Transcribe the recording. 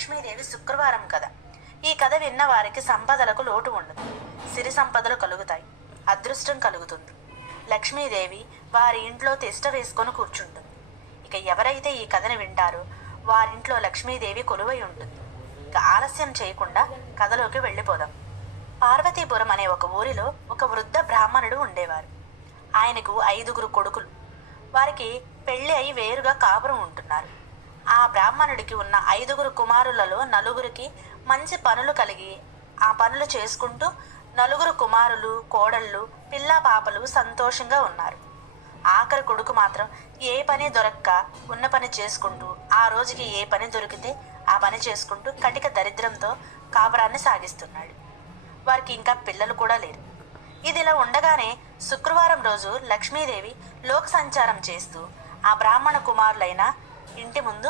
లక్ష్మీదేవి శుక్రవారం కథ. ఈ కథ విన్న వారికి సంపదలకు లోటు ఉండదు. సిరి సంపదలు కలుగుతాయి, అదృష్టం కలుగుతుంది. లక్ష్మీదేవి వారి ఇంట్లో తిష్ట వేసుకొని కూర్చుంటుంది. ఇక ఎవరైతే ఈ కథను వింటారో వారింట్లో లక్ష్మీదేవి కొలువై ఉంటుంది. ఇక ఆలస్యం చేయకుండా కథలోకి వెళ్ళిపోదాం. పార్వతీపురం అనే ఒక ఊరిలో ఒక వృద్ధ బ్రాహ్మణుడు ఉండేవారు. ఆయనకు 5 కొడుకులు. వారికి పెళ్లి అయి వేరుగా కాపురం ఉంటున్నారు. ఆ బ్రాహ్మణుడికి ఉన్న 5 కుమారులలో 4 మంచి పనులు కలిగి ఆ పనులు చేసుకుంటూ 4 కుమారులు, కోడళ్ళు, పిల్లా పాపలు సంతోషంగా ఉన్నారు. ఆఖరి కొడుకు మాత్రం ఏ పని దొరక్క ఉన్న పని చేసుకుంటూ, ఆ రోజుకి ఏ పని దొరికితే ఆ పని చేసుకుంటూ కటిక దరిద్రంతో కాపురాన్ని సాగిస్తున్నాడు. వారికి ఇంకా పిల్లలు కూడా లేరు. ఇదిలా ఉండగానే శుక్రవారం రోజు లక్ష్మీదేవి లోక సంచారం చేస్తూ ఆ బ్రాహ్మణ కుమారులైన ఇంటి ముందు